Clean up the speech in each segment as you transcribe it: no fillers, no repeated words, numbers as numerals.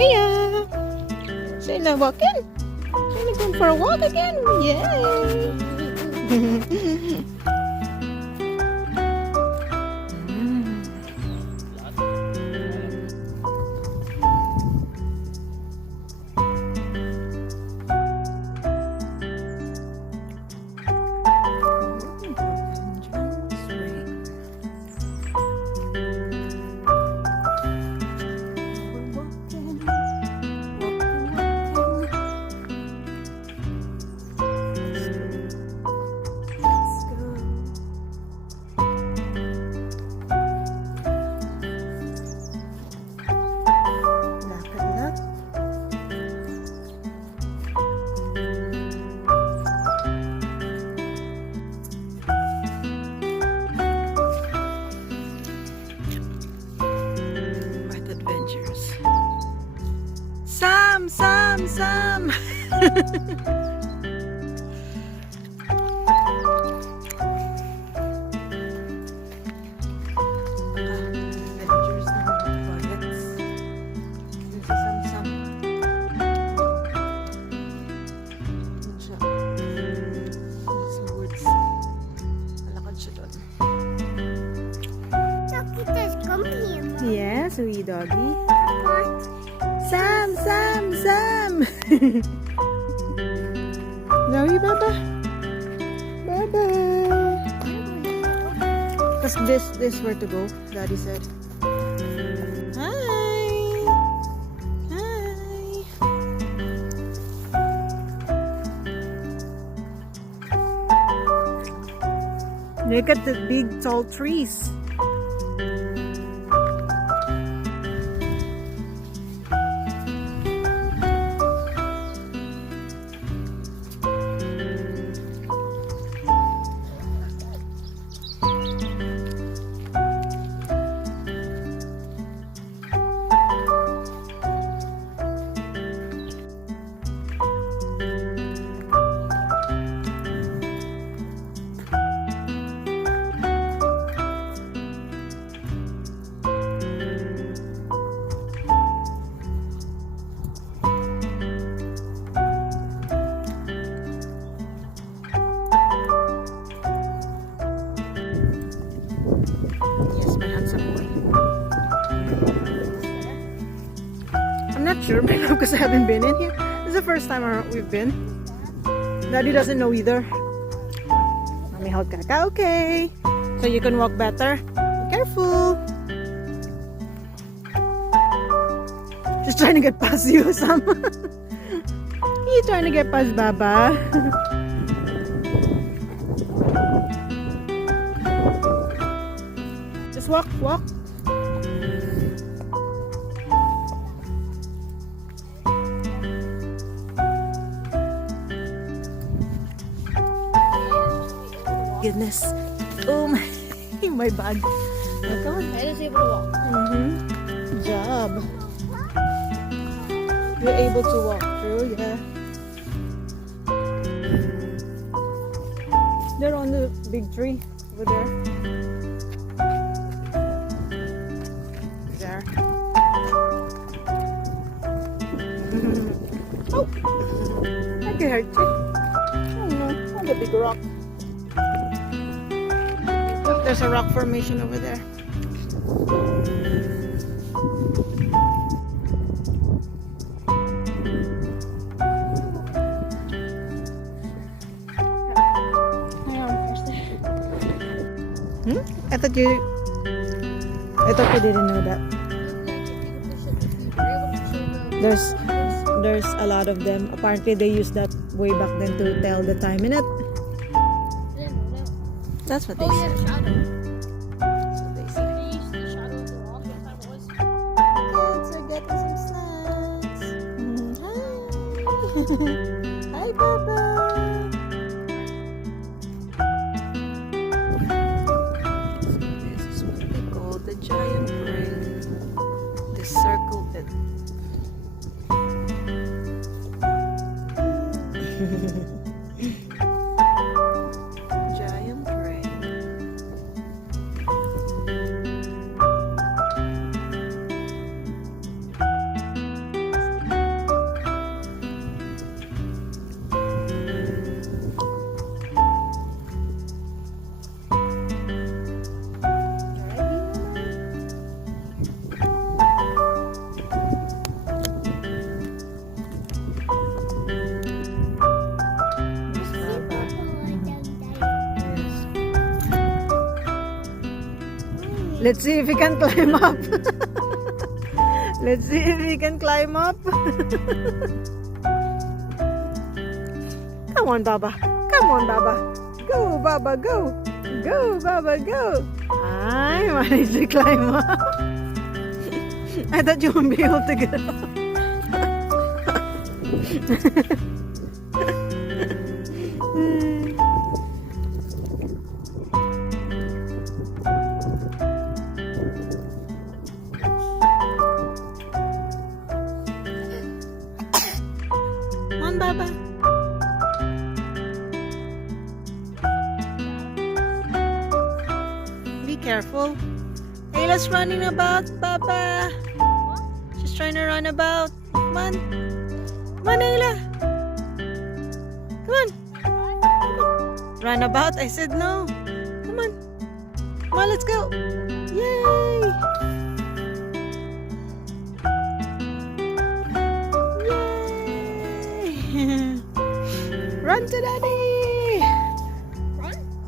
Heya! Shayla walking. Shayla going for a walk again. Yay! Sam! Yes, wee doggy. Sam! Zoe, Baba. Baba. Because this where to go, Daddy said. Hi. Look at the big tall trees. I'm not sure because I haven't been in here. This is the first time we've been. Daddy doesn't know either. Mommy held Kaka, okay. So you can walk better. Be careful. She's trying to get past you, Sam. He's trying to get past Baba. Just walk. Goodness. Oh my bag. Oh, come on. I was able to walk. Good job. You're able to walk through, yeah. They're on the big tree over there. There. Oh! I can hurt you. Oh no, on the big rock. Look, there's a rock formation over there. I thought you didn't know that. There's a lot of them. Apparently they used that way back then to tell the time in it. That's what they said. That's what they said. They used the shadow of the rock. What time it was? Kids are getting some snacks. Hi. Hi, Baba. This is what they call the giant ring. The circle bit. Giant ring. Let's see if he can climb up. Let's see if he can climb up. Come on, Baba. Come on, Baba. Go, Baba, go. Go, Baba, go. I managed to climb up. I thought you wouldn't be able to get up. Come on, Baba. Be careful. Ayla's running about, Baba. She's trying to run about. Come on. Come on, Ayla. Come on. Run about? I said no. Come on. Come on, let's go. Yay! Yay! Run to daddy!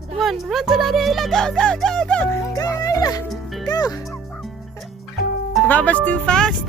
Come on, run to daddy! Ayla, go, go, go, go! Go, Ayla! Go! Baba's too fast.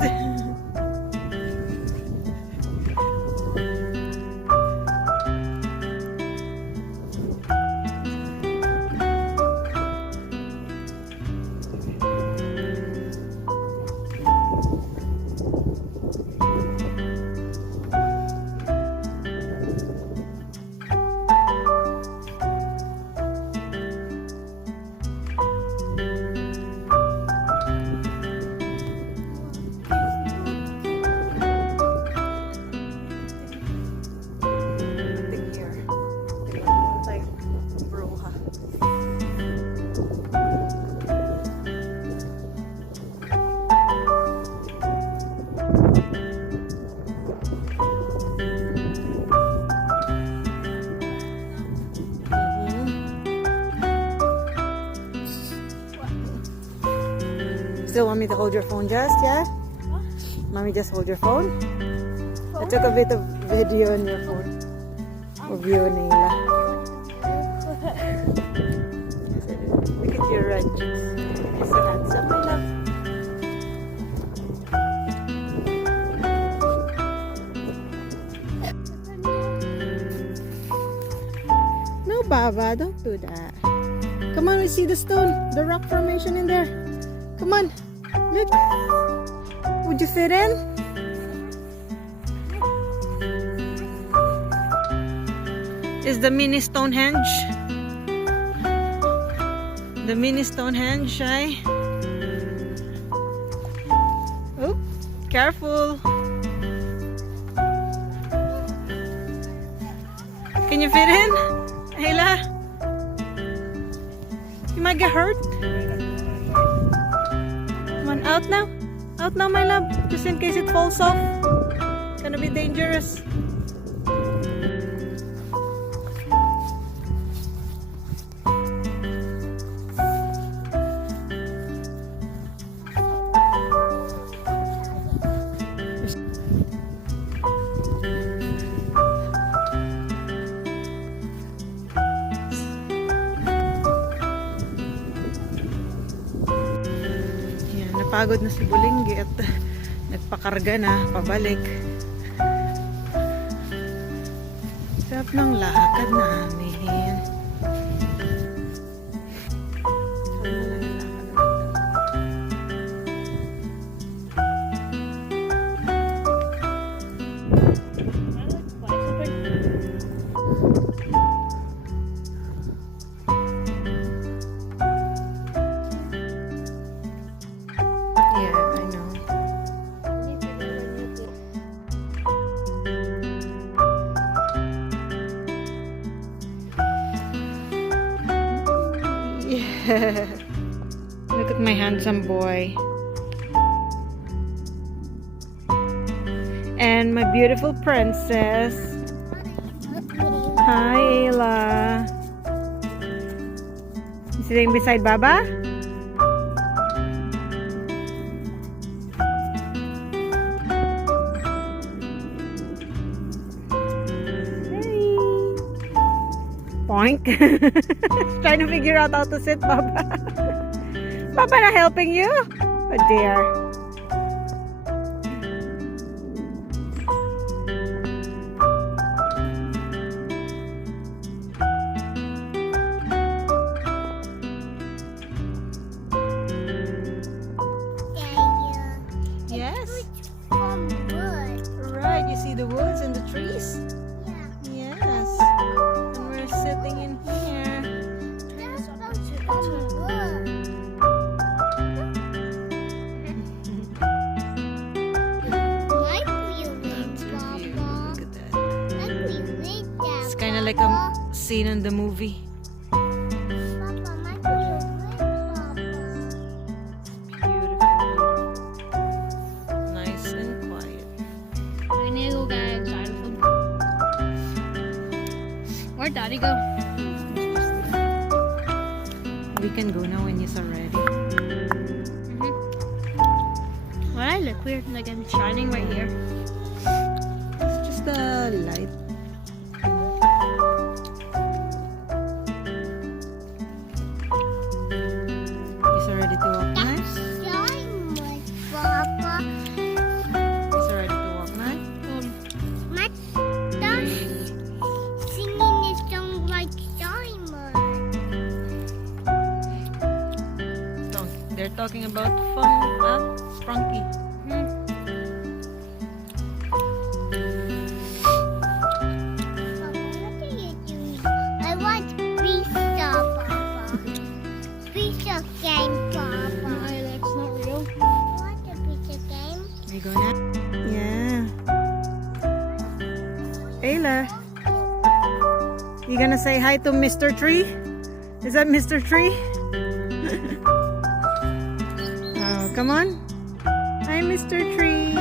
Still want me to hold your phone, Just? Yeah? Mommy, just hold your phone? I took a bit of video on your phone. Of you, Nayla. Look at your red cheeks. You're so handsome, my love. No, Baba, don't do that. Come on, we see the stone, the rock formation in there. Come on, look. Would you fit in? Is the mini Stonehenge? The mini Stonehenge, eh? Oh, careful. Can you fit in? Ayla? You might get hurt. Come on, out now. Out now, my love. Just in case it falls off. It's gonna be dangerous. Napagod na si Bulinggi at nagpakarga na pabalik. Sarap ng lakad namin. Look at my handsome boy. And my beautiful princess. Hi, Ayla. You sitting beside Baba? Poink. Trying to figure out how to sit, Baba. Papa not helping you? Oh dear. Yes. Right, you see the woods and the trees? Yes. And we're sitting in here. Look at that. It's kind of like a scene in the movie. Beautiful. Nice and quiet. We need to go get inside of them. Where'd Daddy go? We can go now when he's ready. Why I look weird? Like I'm shining right here. It's just the light. He's ready to walk now? He's ready to walk now? They're talking about Frankie. I want pizza, Papa. Pizza game, Papa. No, that's not real. Want a pizza game? You go now? Yeah. Ayla, you gonna say hi to Mr. Tree? Is that Mr. Tree? Oh, come on. Hi, Mr. Tree.